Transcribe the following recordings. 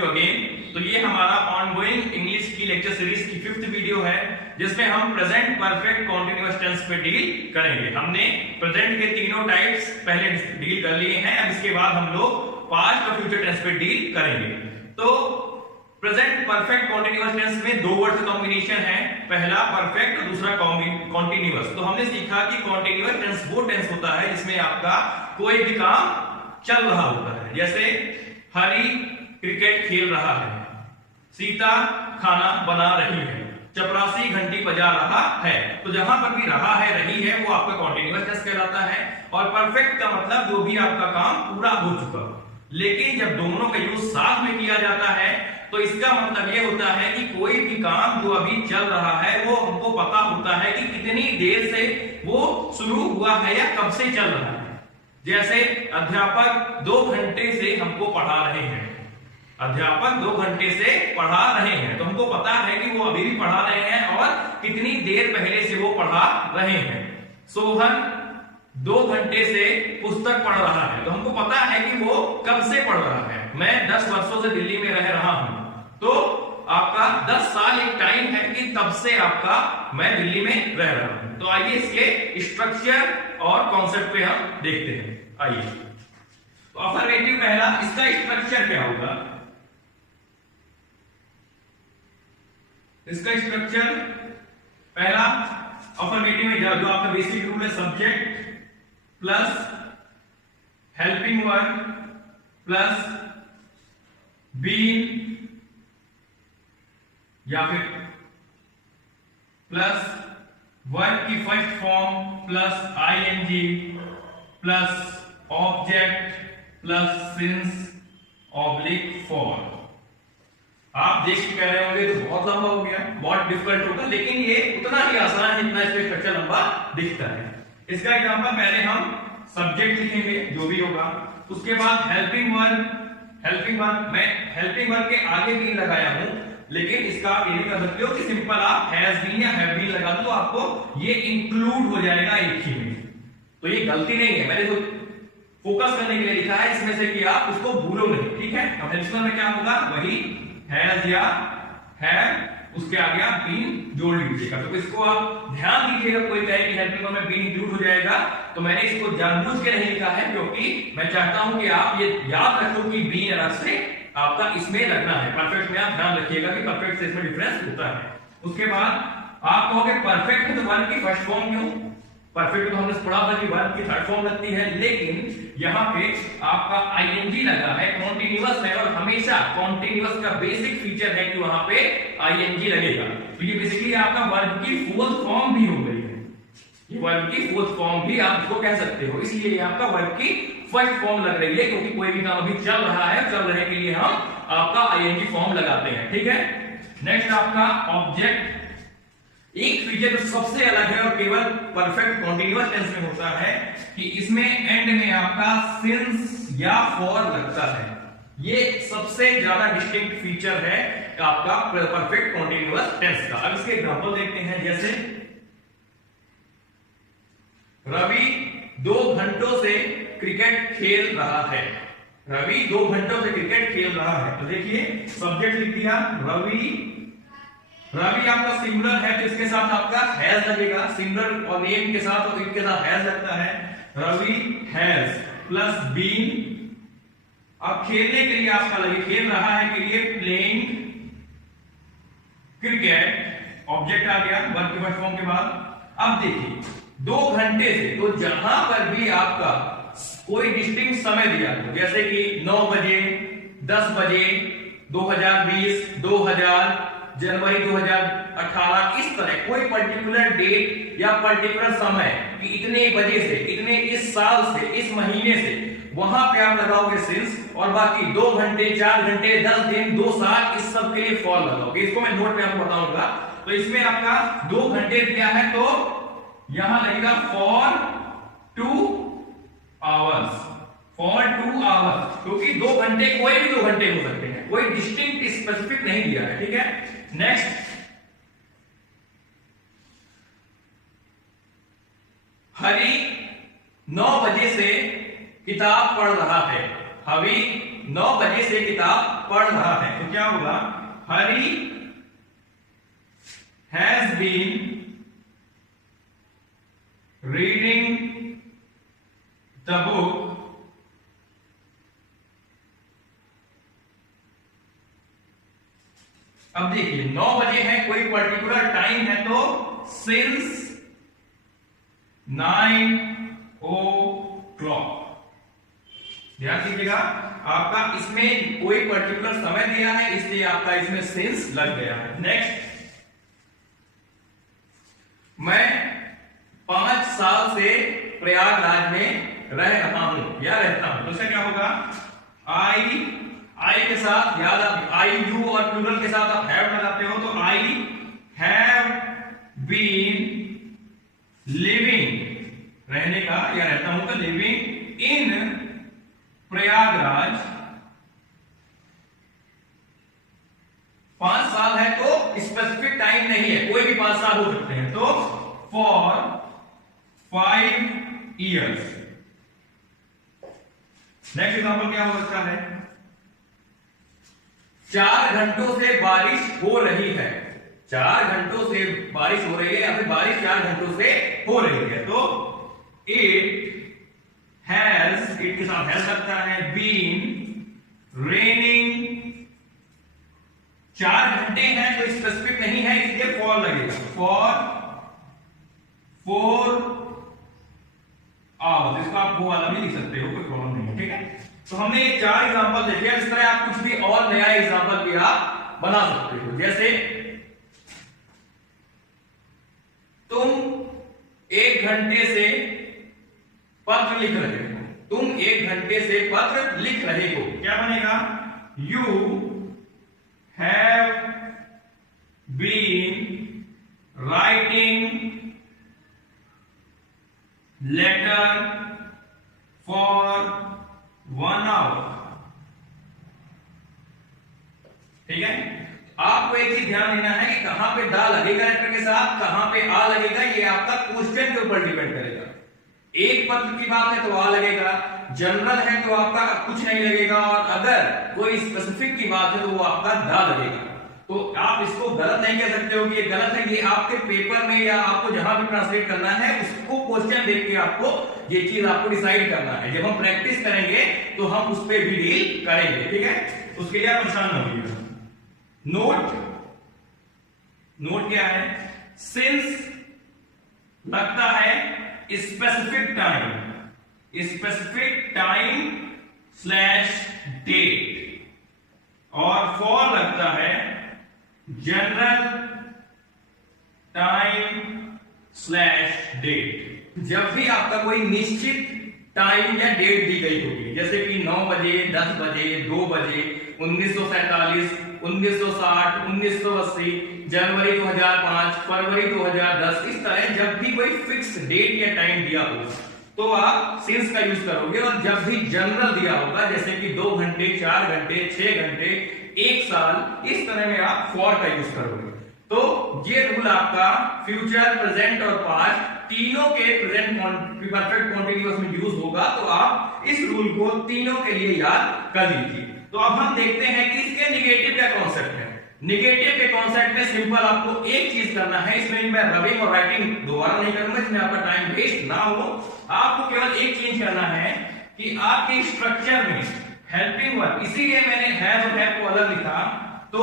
You again. तो ये हमारा ऑनगोइंग इंग्लिश की लेक्चर सीरीज की 5th वीडियो है, जिसमें हम प्रेजेंट परफेक्ट कॉन्टिन्यूअस टेंस पे डील करेंगे। हमने प्रेजेंट के तीनों टाइप्स पहले डील कर लिए हैं, अब इसके बाद हम लोग पास्ट और फ्यूचर टेंस पे डील करेंगे। तो प्रेजेंट परफेक्ट कॉन्टिन्यूअस टेंस में दो वर्ड का कॉम्बिनेशन है, पहला परफेक्ट और दूसरा कॉन्टिन्यूअस। तो हमने सीखा कि कॉन्टिन्यूअस टेंस वो टेंस होता है जिसमें आपका कोई भी काम चल रहा होता है। जैसे हरी क्रिकेट खेल रहा है, सीता खाना बना रही है, चपरासी घंटी बजा रहा है। तो जहां पर भी रहा है, रही है, वो आपका कॉन्टिन्यूअस टेंस कहलाता है। और परफेक्ट का मतलब जो भी आपका काम पूरा हो चुका। लेकिन जब दोनों का यूज साथ में किया जाता है तो इसका मतलब ये होता है कि कोई भी काम जो अभी चल रहा है वो हमको पता होता है कि कितनी देर से वो शुरू हुआ है या कब से चल रहा है। जैसे अध्यापक 2 घंटे से हमको पढ़ा रहे हैं, अध्यापक 2 घंटे से पढ़ा रहे हैं, तो हमको पता है कि वो अभी भी पढ़ा रहे हैं और कितनी देर पहले से वो पढ़ा रहे हैं। सोहन 2 घंटे से पुस्तक पढ़ रहा है, तो हमको पता है कि वो कब से पढ़ रहा है। मैं 10 वर्षों से दिल्ली में रह रहा हूं, तो आपका 10 साल एक टाइम है कि तब से आपका मैं दिल्ली में रह रहा हूं। तो आइए इसके स्ट्रक्चर और कॉन्सेप्ट पे हम देखते हैं। आइए, तो अफर्मेटिव पहला, इसका स्ट्रक्चर क्या होगा? इसका स्ट्रक्चर पहला अफर्मेटिव में जो आपका बेसिक रूल है, subject plus helping verb plus been या फिर प्लस वर्ब की first form plus ING plus object plus since oblique for. आप देख के कह रहे होंगे तो बहुत लंबा हो गया, बहुत डिफिकल्ट होगा, लेकिन ये उतना ही आसान है जितना इसका स्ट्रक्चर लंबा दिखता है। इसका एग्जांपल पहले हम सब्जेक्ट लिखेंगे जो भी होगा, उसके बाद हेल्पिंग वर्ब। हेल्पिंग वर्ब, मैं हेल्पिंग वर्ब के आगे भी लगाया हूं, लेकिन इसका आप ये भी कर सकते हो कि सिंपल आप हैज बीन या हैव बीन लगा दो, तो आपको ये इंक्लूड हो जाएगा एक ही में। तो ये गलती नहीं है, मैंने तो फोकस करने के लिए लिखा है इसमें से कि आप उसको भूलो नहीं, ठीक है। अब हेल्पिंग में क्या होगा, वही हैज या हैव, उसके आगे आप बीन जोड़ लीजिएगा। तो इसको आप ध्यान दीजिएगा, कोई कहे कि हेल्पिंग में बीन इंक्लूड हो जाएगा, तो मैंने इसको जानबूझ के नहीं लिखा है, क्योंकि मैं चाहता हूं कि आप ये याद रखो कि बीन अलग से आपका इसमें लगना है। परफेक्ट में आप ध्यान रखिएगा कि परफेक्ट से इसमें डिफरेंस होता है। उसके बाद आप कहोगे परफेक्ट है तो वर्ब की फर्स्ट फॉर्म क्यों? परफेक्ट तो हमने पढ़ा था कि वर्ब की थर्ड फॉर्म लगती है, लेकिन यहाँ पे आपका आईएनजी लगा है, कॉन्टिन्यूअस है, और हमेशा कॉन्टिन्यूअस का बेसिक फीचर है कि वहां पे आईएनजी लगेगा। तो ये बेसिकली आपका वर्ब की फोर्थ फॉर्म भी हो गई है, ये वर्ब की फोर्थ फॉर्म भी आप इसको कह सकते हो। इसलिए आपका वर्ब की फर्स्ट फॉर्म लग रही है, क्योंकि कोई भी काम अभी चल रहा है, चल रहे के लिए हम आपका आईएनजी फॉर्म लगाते हैं, ठीक है। नेक्स्ट आपका ऑब्जेक्ट। एक फीचर जो सबसे अलग है और केवल परफेक्ट कॉन्टिन्यूअस टेंस में होता है कि इसमें एंड में आपका सिंस या फॉर लगता है। ये सबसे ज्यादा डिस्टिंक्ट फीचर है आपका परफेक्ट कॉन्टिन्यूअस टेंस का। अब इसके एग्जांपल देखते हैं। जैसे रवि 2 घंटों से क्रिकेट खेल रहा है, रवि 2 घंटों से क्रिकेट खेल रहा है। तो देखिए सब्जेक्ट लिख दिया रवि, रवि आपका सिंगुलर है तो इसके साथ आपका हैज लगेगा, सिंगुलर और नेम के साथ और इनके साथ हैज लगता है। Ravi has plus been. अब खेलने के लिए आपका लगे, खेल रहा है के लिए प्लेइंग क्रिकेट, ऑब्जेक्ट आ गया वर्ब के फर्स्ट फॉर्म के बाद। अब देखिए 2 घंटे से, तो जहां पर भी आपका कोई डिस्टिंक्ट समय दिया, जैसे कि 9 बजे, 10 बजे, 2020, 2000, जनवरी 2018, इस तरह कोई पर्टिकुलर डेट या पर्टिकुलर समय कि इतने बजे से, इतने इस साल से, इस महीने से, वहां पे आप लगाओगे सिंस, और बाकी 2 घंटे, 4 घंटे, 10 दिन, 2 साल, इस सब के लिए फॉर लगाओगे। इसको मैं नोट में आपको बताऊंगा। तो इसमें आपका 2 घंटे दिया है तो यहां लगेगा फॉर 2 आवर्स, फॉर 2 आवर्स, क्योंकि 2 घंटे कोई भी 2 घंटे हो सकते हैं, कोई डिस्टिंक्ट स्पेसिफिक नहीं दिया है, ठीक है। नेक्स्ट, हरी 9 बजे से किताब पढ़ रहा है, हरी 9 बजे से किताब पढ़ रहा है, तो क्या होगा, Hari has been reading the book अब देखिए 9 बजे है, कोई पर्टिकुलर टाइम है, तो सिंस 9 o'clock। ध्यान दीजिएगा, आपका इसमें कोई पर्टिकुलर समय दिया है, इसलिए आपका इसमें सिंस लग गया है। नेक्स्ट, मैं 5 साल से प्रयागराज में रह रहा हूं या रहता हूं, तो इसका क्या होगा, आई के साथ याद आप आई यू और प्लूरल के साथ आप हैव लगाते हो, तो आई हैव बीन लिविंग रहने का या रहता हूं का लिविंग इन प्रयागराज 5 साल है, तो स्पेसिफिक टाइम नहीं है, कोई भी 5 साल हो सकते हैं, तो फॉर 5 years। नेक्स्ट एग्जांपल क्या हो सकता है, 4 घंटों से बारिश हो रही है, 4 घंटों से बारिश हो रही है या फिर बारिश 4 घंटों से हो रही है, तो इट के साथ हैज लगता है, बीन रेनिंग 4 घंटे हैं, तो स्पेसिफिक नहीं है, इसलिए फॉर लगेगा, फॉर 4 hours। इसको आप वो वाला भी लिख सकते हो, कोई प्रॉब्लम नहीं है, ठीक है। तो हमने ये 4 एग्जांपल देखे, इस तरह आप कुछ भी और नया एग्जांपल भी आप बना सकते हो, जैसे तुम 1 घंटे से पत्र लिख रहे हो, तुम 1 घंटे से पत्र लिख रहे हो, क्या बनेगा, you have been writing letter for 1 hour। ठीक है, आपको एक चीज ध्यान देना है कि कहां पे दा लगेगा लेटर के साथ, कहां पे आ लगेगा, ये आपका क्वेश्चन के ऊपर डिपेंड करेगा। एक पत्र की बात है तो आ लगेगा, जनरल है तो आपका कुछ नहीं लगेगा, और अगर कोई स्पेसिफिक की बात है तो वो आपका दा लगेगा। तो आप इसको गलत नहीं कह सकते हो कि ये गलत है, ये आपके पेपर में या आपको जहां भी ट्रांसलेट करना है उसको क्वेश्चन देख के आपको ये चीज आपको डिसाइड करना है। जब हम प्रैक्टिस करेंगे तो हम उस पर भी डील करेंगे, ठीक है, उसके लिए आप परेशान न होइएगा। नोट क्या है, सिंस लगता है स्पेसिफिक टाइम स्लैश डेट, और फॉर लगता है जनरल टाइम स्लैश डेट। जब भी आपका कोई निश्चित टाइम या डेट दी गई होगी, जैसे कि 9 बजे, 10 बजे, 2 बजे, 1947, 1960, 1980, जनवरी 2005, फरवरी 2010, इस तरह जब भी कोई फिक्स डेट या टाइम दिया होगा तो आप सिंस का यूज करोगे, और जब भी जनरल दिया होगा जैसे कि 2 घंटे, 4 घंटे, 6 घंटे, 1 साल, इस तरह में आप फॉर का यूज करोगे। तो ये रूल आपका फ्यूचर, प्रेजेंट और पास्ट तीनों के प्रेजेंट परफेक्ट कॉन्टिन्यूअस में यूज होगा, तो आप इस रूल को तीनों के लिए याद कर लीजिए। तो अब हम देखते हैं कि इसके निगेटिव क्या कॉन्सेप्ट है। निगेटिव के कॉन्सेप्ट में सिंपल आपको एक चीज करना है, इसमें मैं रबिंग और राइटिंग दोबारा नहीं करूंगा, इसमें आपका टाइम वेस्ट ना हो। आपको केवल एक चीज करना है कि आपके स्ट्रक्चर में हेल्पिंग वर्ब, इसीलिए मैंने हैज और हैव को अलग लिखा, तो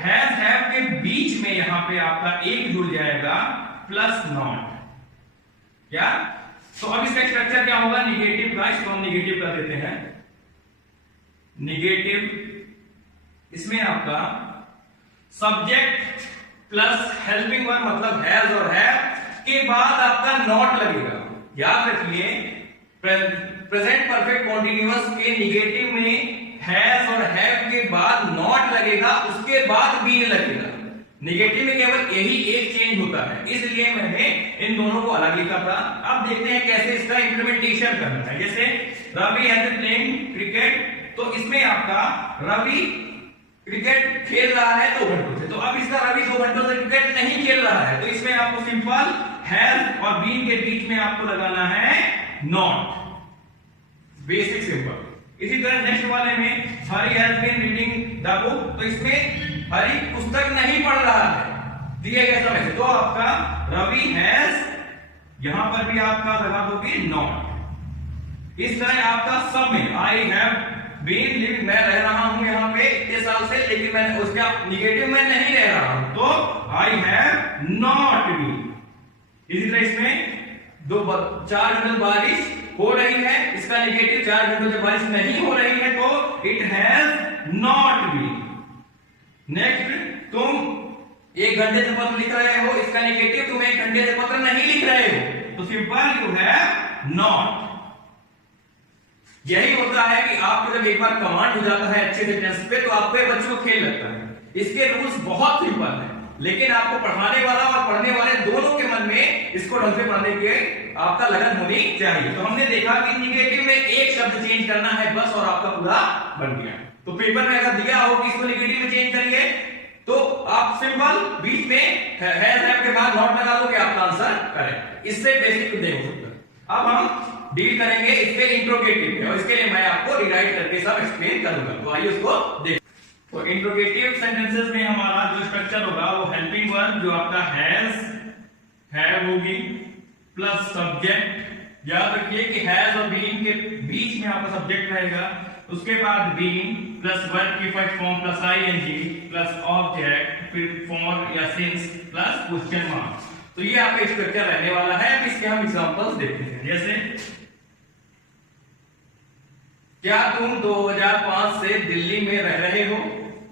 हैज हैव के बीच में यहां पे आपका एक जुड़ जाएगा प्लस नॉट। क्या, तो अब इसका स्ट्रक्चर क्या होगा, निगेटिव का, इसको हम निगेटिव कर देते हैं, निगेटिव, इसमें आपका सब्जेक्ट प्लस हेल्पिंग वर्ब मतलब हैज और हैव के बाद आपका नॉट लगेगा। याद रखिए, प्रेजेंट परफेक्ट कॉन्टिन्यूअस के निगेटिव में हैज और हैव के बाद नॉट लगेगा, उसके बाद बीन लगेगा। निगेटिव में केवल यही एक चेंज होता है, इसलिए मैंने इन दोनों को अलग लिखा था। अब देखते हैं कैसे इसका इंप्लीमेंटेशन करना है। जैसे Ravi has been playing cricket, तो इसमें आपका रवि क्रिकेट खेल रहा है 2 घंटों से, तो अब इसका रवि 2 घंटों से क्रिकेट नहीं खेल रहा है, तो इसमें आपको सिंपल हैज और बीन के बीच में आपको लगाना है नॉट, बेसिक सिंपल। इसी तरह नेक्स्ट वाले में Hari has been reading the book, तो इसमें हरी पुस्तक नहीं पढ़ रहा है, दिया गया समय से। तो आपका रवि हैज, यहां पर भी आपका लगा दोगे नॉट। इस तरह आपका सब में आई हैव बीन लिविंग, मैं रह रहा हूं यहां पे इतने साल से, लेकिन मैं उसका निगेटिव में नहीं रह रहा हूं, तो आई हैव नॉट बीन। इसी तरह इसमें 4 घंटे बारिश हो रही है, इसका निगेटिव 4 घंटों से बारिश नहीं हो रही है, तो it has not been. Next, तुम 1 घंटे से पत्र लिख रहे हो, इसका निगेटिव तुम 1 घंटे से पत्र नहीं लिख रहे हो, तो सिंपल यू हैव नॉट। यही होता है कि आपको जब एक बार कमांड हो जाता है अच्छे से टेंस पे, तो आपके बच्चों को खेल लगता है। इसके रूल्स बहुत सिंपल है, लेकिन आपको पढ़ाने वाला और पढ़ने वाले दोनों के मन में इसको ढंग से पढ़ने के आपका लगन होनी चाहिए। तो हमने देखा कि निगेटिव में एक शब्द चेंज करना है बस, और आपका पूरा बन गया। तो पेपर में अगर दिया हो कि इसको निगेटिव में चेंज करिए, तो आप सिंपल बीच में हैव के बाद नॉट लगा दो कि आपका आंसर करें। इससे बेसिक नहीं हो सकता। अब हम डील करेंगे इस पे इंट्रोगेटिव में, और इसके लिए मैं आपको रिराइट करके सब एक्सप्लेन करूंगा। तो आइए उसको देखें। तो इंट्रोगेटिव सेंटेंसेस में हमारा जो स्ट्रक्चर होगा वो हेल्पिंग वर्ब जो आपका हैज, हैव होगी, प्लस सब्जेक्ट। याद रखिए कि हैज और बीइंग के बीच में आपका सब्जेक्ट रहेगा, उसके बाद बीइंग प्लस वर्ब की first form plus ING plus object, फिर फॉर या सिंस प्लस क्वेश्चन मार्क। तो ये आपका स्ट्रक्चर रहने वाला है। अब इसके हम एग्जांपल्स देखते हैं। जैसे, क्या तुम 2005 से दिल्ली में रह रहे हो?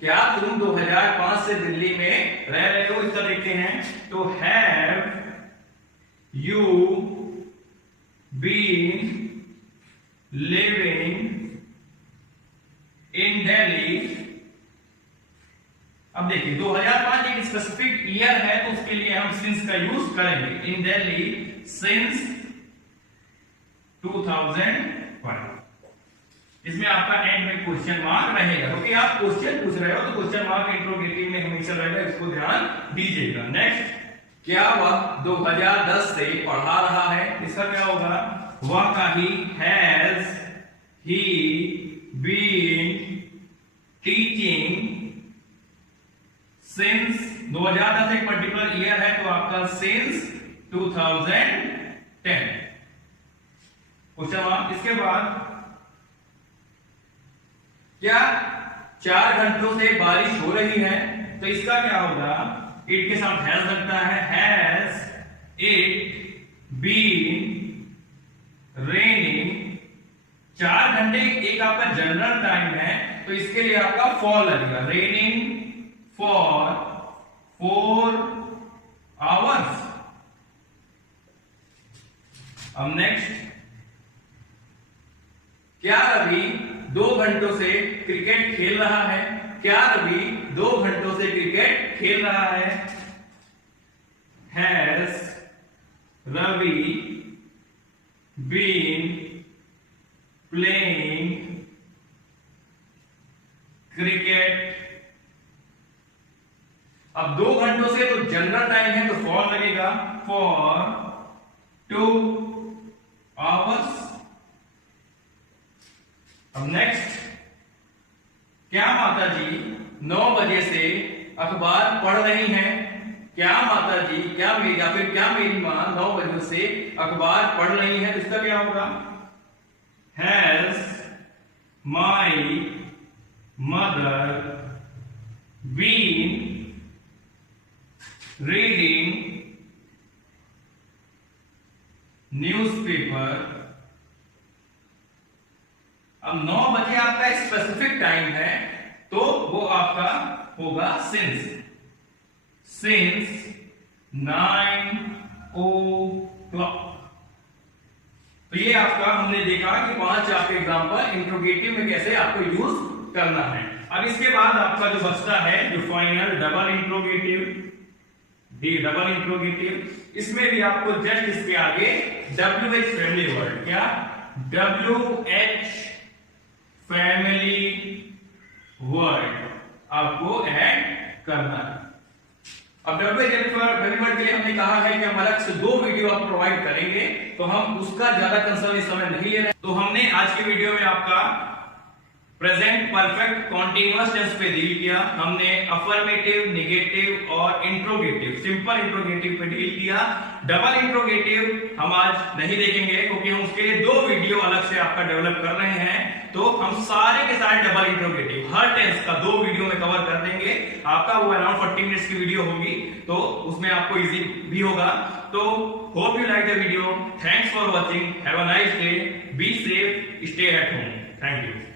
क्या तुम 2005 से दिल्ली में रह रहे हो? इसका देखते हैं। तो have you been living in Delhi? अब देखिए 2005 एक स्पेसिफिक ईयर है, तो उसके लिए हम सिंस का यूज करेंगे। इन दिल्ली सिंस 2001। इसमें आपका एंड में क्वेश्चन मार्क रहेगा, क्योंकि आप क्वेश्चन पूछ रहे हो, तो क्वेश्चन मार्क इंट्रोगेटिव में हमेशा रहेगा, इसको ध्यान दीजिएगा। नेक्स्ट, क्या वह 2010 से पढ़ा रहा है? इसका क्या होगा? वह का ही has he been teaching since 2010 एक पर्टिकुलर ईयर है, तो आपका सिंस 2010 क्वेश्चन मार्क। इसके बाद, क्या 4 घंटों से बारिश हो रही है? तो इसका क्या होगा? इट के साथ हैज लगता है, हैज इट बीन रेनिंग। 4 घंटे एक आपका जनरल टाइम है, तो इसके लिए आपका फॉर लगेगा, रेनिंग फॉर 4 आवर्स। अब नेक्स्ट, क्या रवि 2 घंटों से क्रिकेट खेल रहा है? क्या रवि 2 घंटों से क्रिकेट खेल रहा है? Has Ravi been playing cricket? अब 2 घंटों से तो जनरल टाइम है, तो फॉर लगेगा, फॉर 2 आवर्स। अब नेक्स्ट, क्या माता जी 9 बजे से अखबार पढ़ रही हैं? क्या माता जी, क्या मेरी, या फिर क्या मेरी मां 9 बजे से अखबार पढ़ रही है? तो इसका क्या होगा? Has my mother been reading newspaper? अब 9 बजे आपका स्पेसिफिक टाइम है, तो वो आपका होगा सिंस 9 o'clock। तो ये आपका हमने देखा कि 5 आपके एग्जांपल इंट्रोगेटिव में कैसे आपको यूज करना है। अब इसके बाद आपका जो बचता है जो final double interrogative, double interrogative, इसमें भी आपको जस्ट इसके आगे WH फैमिली वर्ड, क्या WH फैमिली वर्ड आपको ऐड करना है। अब WH फैमिली वर्ड के लिए हमने कहा है कि हम अलग से 2 वीडियो आपको प्रोवाइड करेंगे, तो हम उसका ज्यादा कंसर्न इस समय नहीं ले रहे। तो हमने आज की वीडियो में आपका प्रेजेंट परफेक्ट कॉन्टिन्यूअस टेंस पे डील किया हमने, अफर्मेटिव, नेगेटिव और इंट्रोगेटिव, सिंपल इंट्रोगेटिव पे डील किया। डबल इंट्रोगेटिव हम आज नहीं देखेंगे क्योंकि हम उसके लिए 2 वीडियो अलग से आपका डेवलप कर रहे हैं। तो हम सारे के सारे डबल इंट्रोगेटिव हर टेंस का 2 वीडियो में कवर कर देंगे। आपका वो अराउंड 40 मिनट्स की वीडियो होगी, तो उसमें आपको इजी भी होगा। तो hope you like the video, thanks for watching, have a nice day, be safe, stay at home, thank you.